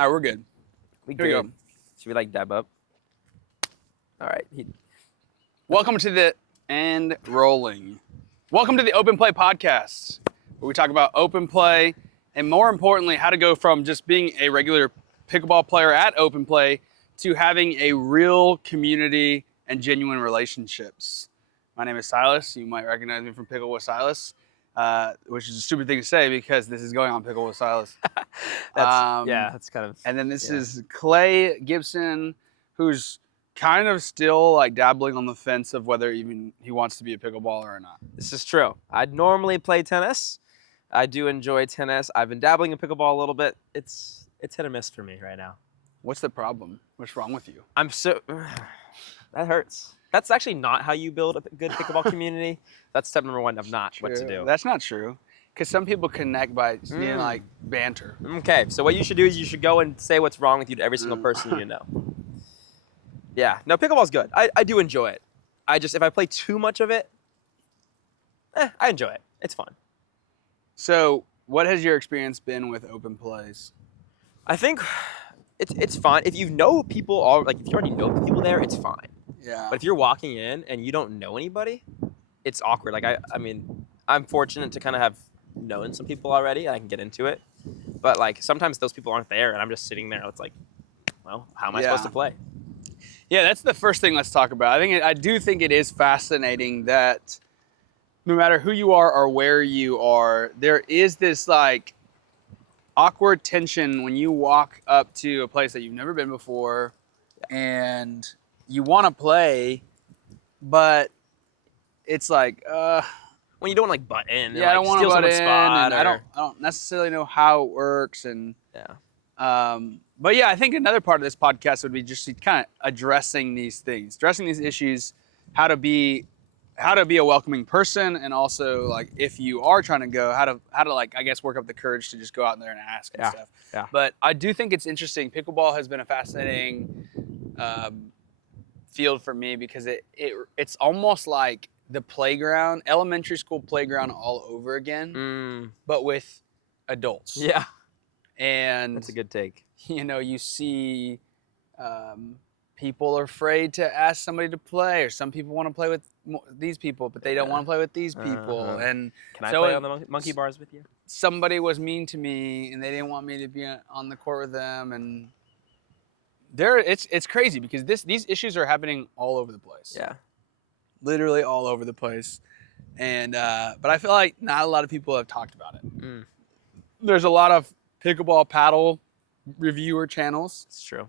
All right, we're good. We Here we good. go. Should we like dab up? All right. Welcome to the and rolling. Welcome to the Open Play Podcast, where we talk about open play and, more importantly, how to go from just being a regular pickleball player at Open Play to having a real community and genuine relationships. My name is Silas. You might recognize me from Pickle with Silas, which is a stupid thing to say because this is going on Pickle with Silas. That's kind of. And then this is Clay Gibson, who's kind of still like dabbling on the fence of whether even he wants to be a pickleballer or not. This is true. I'd normally play tennis. I do enjoy tennis. I've been dabbling in pickleball a little bit. It's hit or miss for me right now. What's the problem? What's wrong with you? That hurts. That's actually not how you build a good pickleball community. That's step number one of not what to do. That's not true. Because some people connect by being like banter. Okay, so what you should do is you should go and say what's wrong with you to every single person you know. Yeah, no, pickleball's good. I do enjoy it. If I play too much of it, I enjoy it. It's fun. So, what has your experience been with open plays? I think it's fine. If you know people, if you already know people there, it's fine. Yeah. But if you're walking in and you don't know anybody, it's awkward. Like I mean, I'm fortunate to kind of have known some people already. I can get into it. But like sometimes those people aren't there, and I'm just sitting there. It's like, well, how am I supposed to play? Yeah, that's the first thing let's talk about. I do think it is fascinating that no matter who you are or where you are, there is this like awkward tension when you walk up to a place that you've never been before and you want to play, but it's like, when you don't like butt in, yeah, I don't want to butt in, spot, and I don't necessarily know how it works, and but yeah, I think another part of this podcast would be just kind of addressing these things, addressing these issues, how to be a welcoming person, and also like if you are trying to go, how to like I guess work up the courage to just go out there and ask and stuff. Yeah. But I do think it's interesting. Pickleball has been a fascinating field for me because it's almost like the playground, elementary school playground all over again, but with adults. Yeah. And that's a good take. You know, you see people are afraid to ask somebody to play, or some people want to play with these people, but they don't want to play with these people. And can I play on the monkey bars with you? Somebody was mean to me, and they didn't want me to be on the court with them, and it's crazy because these issues are happening all over the place. Yeah, literally all over the place. And but I feel like not a lot of people have talked about it. There's a lot of pickleball paddle reviewer channels. It's true.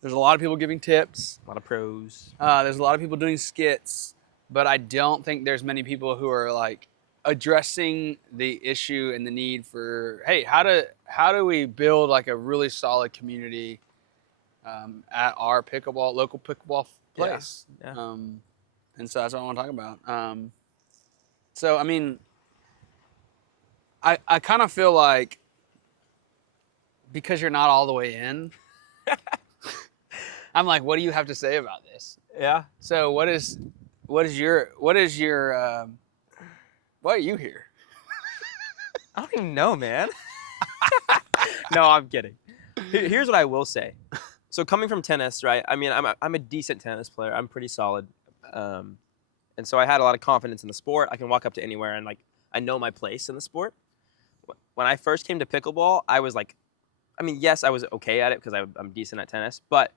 There's a lot of people giving tips. A lot of pros. There's a lot of people doing skits, but I don't think there's many people who are like addressing the issue and the need for, hey, how do we build like a really solid community at our local pickleball place? Yeah. And so that's what I want to talk about. So I mean, I kind of feel like because you're not all the way in. I'm like, what do you have to say about this? Yeah. So what is your why are you here? I don't even know, man. No, I'm kidding. Here's what I will say. So coming from tennis, right? I mean, I'm a decent tennis player. I'm pretty solid. And so I had a lot of confidence in the sport. I can walk up to anywhere and like I know my place in the sport. When I first came to pickleball, I was like, I mean, yes, I was okay at it because I'm decent at tennis, but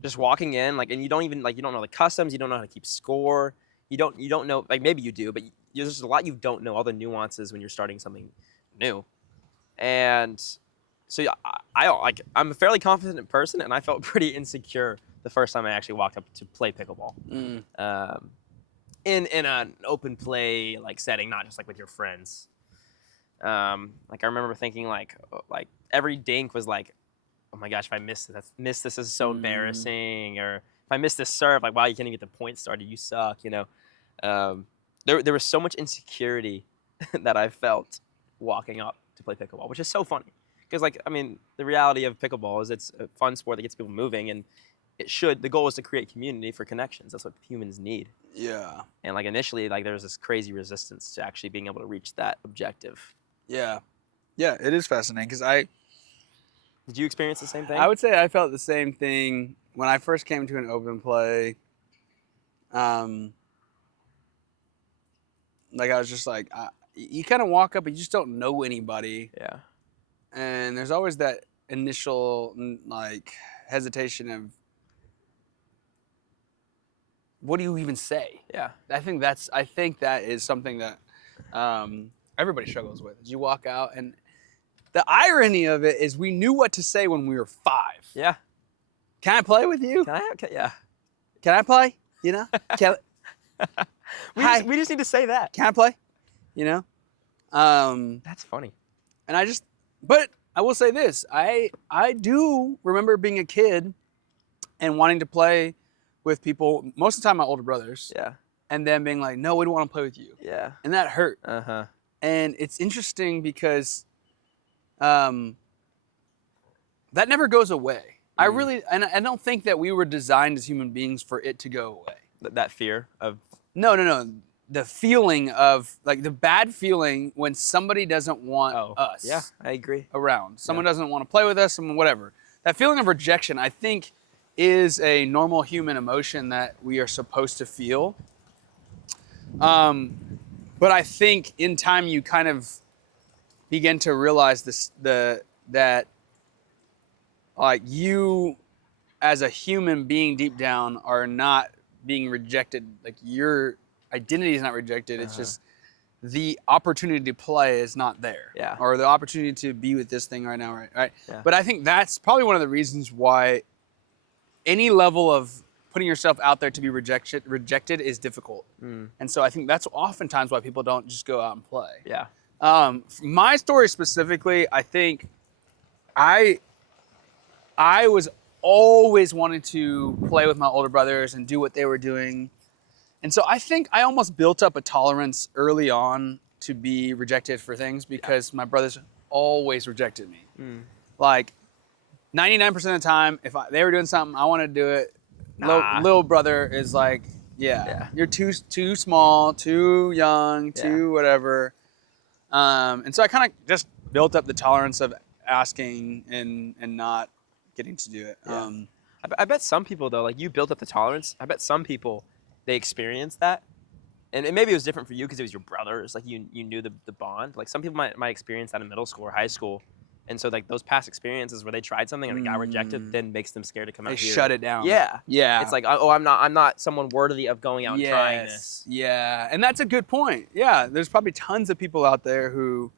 just walking in, like, and you don't even like, you don't know the customs, you don't know how to keep score, you don't know, like maybe you do, but there's a lot you don't know, all the nuances when you're starting something new. And so I'm a fairly confident person, and I felt pretty insecure the first time I actually walked up to play pickleball. In an open play like setting, not just like with your friends. Like I remember thinking like every dink was like, oh my gosh, if I miss this is so embarrassing. Or if I miss this serve, like, wow, you can't even get the point started, you suck, you know. There was so much insecurity that I felt walking up to play pickleball, which is so funny. Because like, I mean, the reality of pickleball is it's a fun sport that gets people moving, and the goal is to create community for connections. That's what humans need. Yeah. And like initially, like there was this crazy resistance to actually being able to reach that objective. Yeah. Yeah, it is fascinating because Did you experience the same thing? I would say I felt the same thing when I first came to an open play. Like I was just like, you kind of walk up and you just don't know anybody. Yeah. And there's always that initial like hesitation of, what do you even say? Yeah. I think that is something that everybody struggles with. Is you walk out, and the irony of it is we knew what to say when we were 5. Yeah. Can I play with you? Yeah. Can I play? You know? Can We just need to say that. Can I play? You know? That's funny. And but I will say this. I do remember being a kid and wanting to play with people, most of the time my older brothers. Yeah. And them being like, no, we don't want to play with you. Yeah. And that hurt. Uh-huh. And it's interesting because that never goes away. I don't think that we were designed as human beings for it to go away. That fear of... No. The feeling of, like, the bad feeling when somebody doesn't want us. Yeah, I agree. Around. Someone doesn't want to play with us, someone whatever. That feeling of rejection, I think, is a normal human emotion that we are supposed to feel. But I think in time you kind of begin to realize that like you as a human being deep down are not being rejected. Like your identity is not rejected. It's just the opportunity to play is not there. Yeah. Or the opportunity to be with this thing right now, right? Yeah. But I think that's probably one of the reasons why any level of putting yourself out there to be rejected is difficult. And so I think that's oftentimes why people don't just go out and play. Yeah. My story specifically, I think I was always wanting to play with my older brothers and do what they were doing. And so I think I almost built up a tolerance early on to be rejected for things because my brothers always rejected me. Like 99% of the time, if they were doing something, I wanted to do it. Nah. Little brother is like, yeah, you're too small, too young, too whatever. And so I kind of just built up the tolerance of asking and not getting to do it. Yeah. I bet some people though, like you built up the tolerance. I bet some people they experienced that, and maybe it was different for you because it was your brothers. Like you knew the bond. Like some people might experience that in middle school or high school. And so, like, those past experiences where they tried something and they got rejected, then makes them scared to come out here. They shut it down. Yeah. Yeah. It's like, oh, I'm not someone worthy of going out and trying this. Yeah. And that's a good point. Yeah. There's probably tons of people out there who,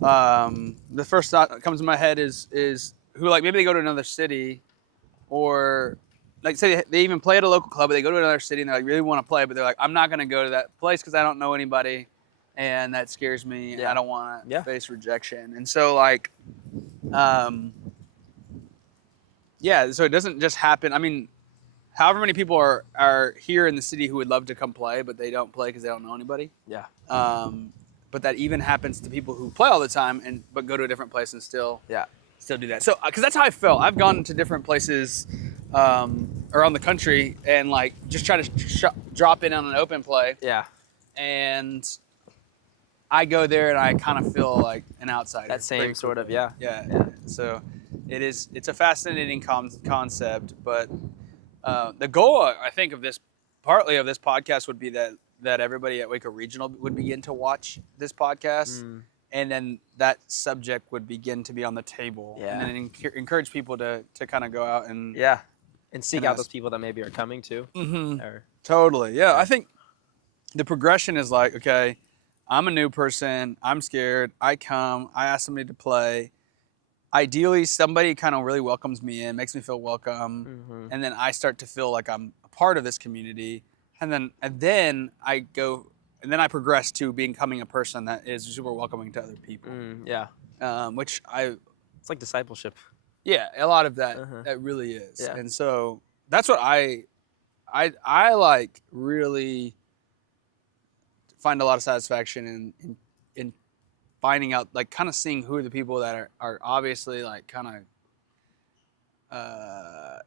the first thought that comes to my head is who, like, maybe they go to another city or, like, say they even play at a local club, but they go to another city and they like, really want to play, but they're like, I'm not going to go to that place because I don't know anybody. And that scares me. And I don't want to face rejection. And so, like, so it doesn't just happen. I mean, however many people are here in the city who would love to come play, but they don't play because they don't know anybody. Yeah. But that even happens to people who play all the time but go to a different place and still do that. So, because that's how I felt. I've gone to different places around the country and, like, just try to drop in on an open play. Yeah. And I go there and I kind of feel like an outsider. That same sort of, yeah. So it's a fascinating concept, but the goal, I think, partly of this podcast would be that everybody at Waco Regional would begin to watch this podcast, and then that subject would begin to be on the table, and then encourage people to kind of go out and seek out those people that maybe are coming too. Totally, yeah. I think the progression is like, okay, I'm a new person. I'm scared. I come. I ask somebody to play. Ideally, somebody kind of really welcomes me in, makes me feel welcome, and then I start to feel like I'm a part of this community. And then I go, and then I progress to becoming a person that is super welcoming to other people. Which it's like discipleship. Yeah, a lot of that. That really is. Yeah. And so that's what I like really find a lot of satisfaction in finding out, like, kind of seeing who are the people that are obviously, like, kind of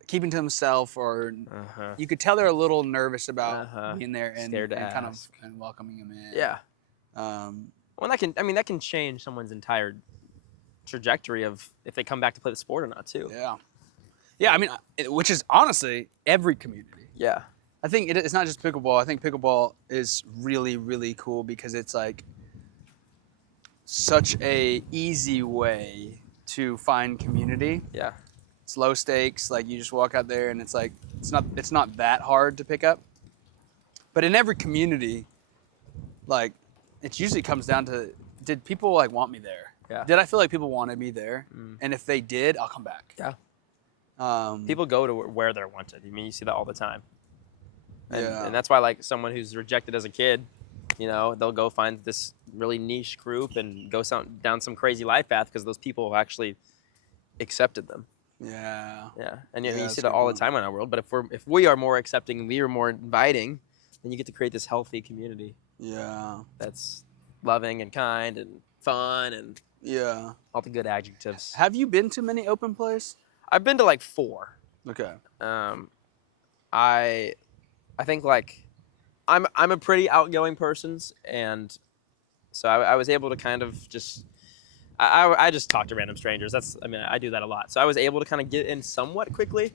keeping to themselves, or you could tell they're a little nervous about being there and kind of welcoming them in. Yeah. Well, that can change someone's entire trajectory of if they come back to play the sport or not too. Yeah. Yeah, I mean, which is honestly every community. Yeah. I think it's not just pickleball. I think pickleball is really, really cool because it's like such a easy way to find community. Yeah. It's low stakes. Like you just walk out there and it's like it's not that hard to pick up. But in every community, like it usually comes down to, did people like want me there? Yeah. Did I feel like people wanted me there? And if they did, I'll come back. Yeah. Um, People go to where they're wanted. I mean, you see that all the time. Yeah. And that's why, like, someone who's rejected as a kid, you know, they'll go find this really niche group and go down some crazy life path because those people have actually accepted them. Yeah. Yeah. And Yeah, you that's see a that good all one. the time in our world. But if we are more accepting and we are more inviting, then you get to create this healthy community Yeah. that's loving and kind and fun and Yeah. all the good adjectives. Have you been to many open plays? I've been to like 4. Okay. I think like I'm a pretty outgoing person, and so I was able to kind of just I just talk to random strangers. I do that a lot. So I was able to kind of get in somewhat quickly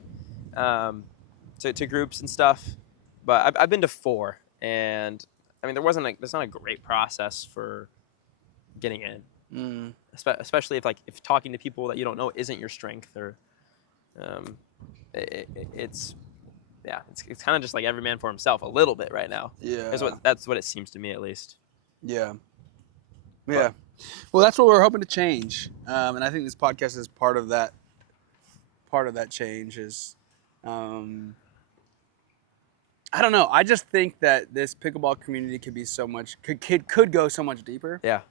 to groups and stuff. But I've been to 4, and I mean there's not a great process for getting in, especially if talking to people that you don't know isn't your strength, or it's kind of just like every man for himself a little bit right now. Yeah. That's what it seems to me, at least. Yeah. Yeah. Well, that's what we're hoping to change, and I think this podcast is part of that. Part of that change is, I don't know. I just think that this pickleball community could be so much could go so much deeper. Yeah.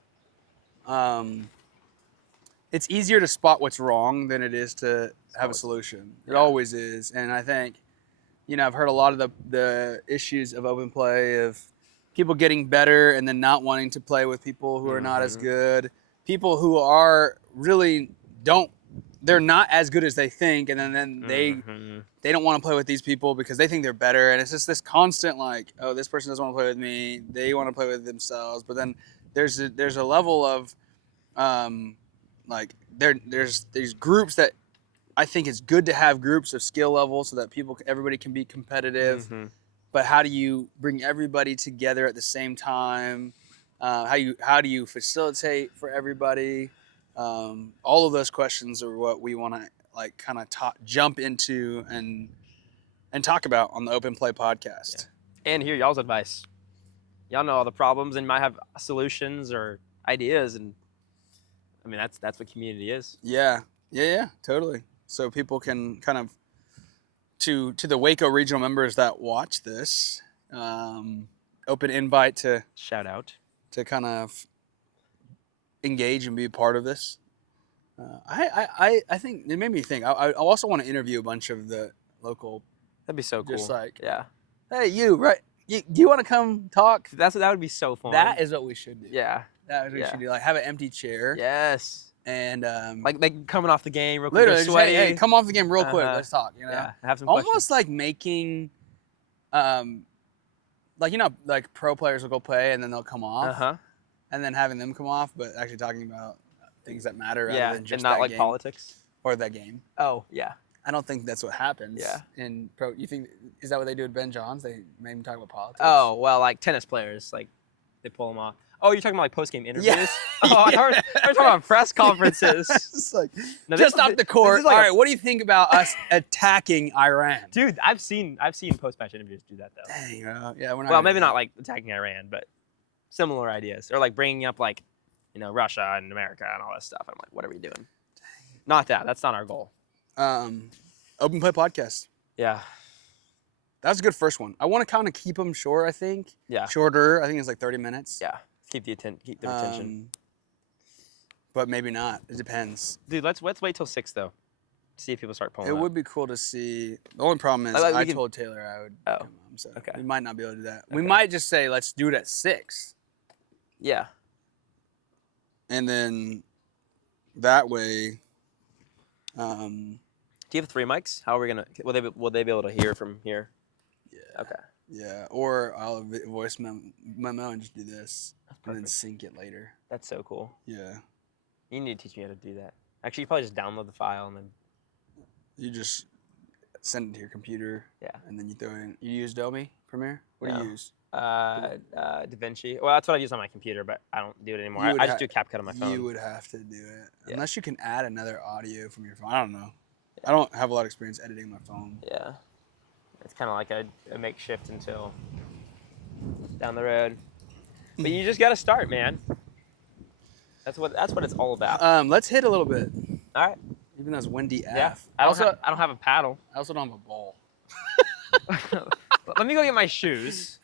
It's easier to spot what's wrong than it is to have a solution. It always is, and I think, I've heard a lot of the issues of open play of people getting better and then not wanting to play with people who are not as good. People who are really they're not as good as they think, and then they don't want to play with these people because they think they're better, and it's just this constant like, oh, this person doesn't want to play with me. They want to play with themselves, but then there's a level of like there's these groups that I think it's good to have groups of skill level so that everybody can be competitive. But how do you bring everybody together at the same time? How do you facilitate for everybody? All of those questions are what we want to like kind of jump into and talk about on the Open Play podcast. Yeah. And hear y'all's advice. Y'all know all the problems and might have solutions or ideas, and I mean that's what community is. Yeah, totally. So people can kind of to the Waco regional members that watch this, open invite to shout out to kind of engage and be a part of this. I think it made me think. I also want to interview a bunch of the local. That'd be so cool. Just like, yeah. Hey, you right? Do you want to come talk? That would be so fun. That is what we should do. Yeah. That is what we should do. Like have an empty chair. Yes. And like coming off the game real quick. Literally, just, hey, come off the game real quick. Let's talk. Yeah. Have some almost questions. like making, like like pro players will go play and then they'll come off. And then having them come off, but actually talking about things that matter rather than just and not that like game politics or that game. Oh yeah. I don't think that's what happens. Yeah. In pro, you think is that what they do with Ben Johns? They made him talk about politics. Oh well, like tennis players, like they pull them off. Oh, you're talking about like post-game interviews? Yeah. Oh, I heard talking about press conferences. It's like, No, just off the court. Like all right, what do you think about us attacking Iran? Dude, I've seen post-match interviews do that though. Dang, yeah, we're not. Well, maybe not like attacking Iran, but similar ideas, or like bringing up like, Russia and America and all that stuff. I'm like, what are we doing? Not that. That's not our goal. Open Play podcast. Yeah. That was a good first one. I want to kind of keep them short. I think. Yeah. Shorter. I think it's like 30 minutes. Yeah. Keep their attention. But maybe not. It depends. Dude, let's wait till 6 though. See if people start pulling. It would be cool to see. The only problem is I told Taylor I would come home, so okay. We might not be able to do that. Okay. We might just say let's do it at 6. Yeah. And then that way. Do you have 3 mics? How are we gonna? Will they be able to hear from here? Yeah. Okay. Yeah. Or I'll voice memo and just do this and then sync it later. That's so cool. Yeah. You need to teach me how to do that. Actually, you probably just download the file and then. You just send it to your computer. Yeah. And then you throw it in. You use Adobe Premiere? What do No. you use? DaVinci. Well, that's what I use on my computer, but I don't do it anymore. I just do CapCut on my phone. You would have to do it. Yeah. Unless you can add another audio from your phone. I don't know. Yeah. I don't have a lot of experience editing my phone. Yeah. It's kind of like a makeshift until down the road. But you just got to start, man. That's what it's all about. Let's hit a little bit. All right. Even though it's windy AF. Yeah. I don't have a paddle. I also don't have a ball. Let me go get my shoes.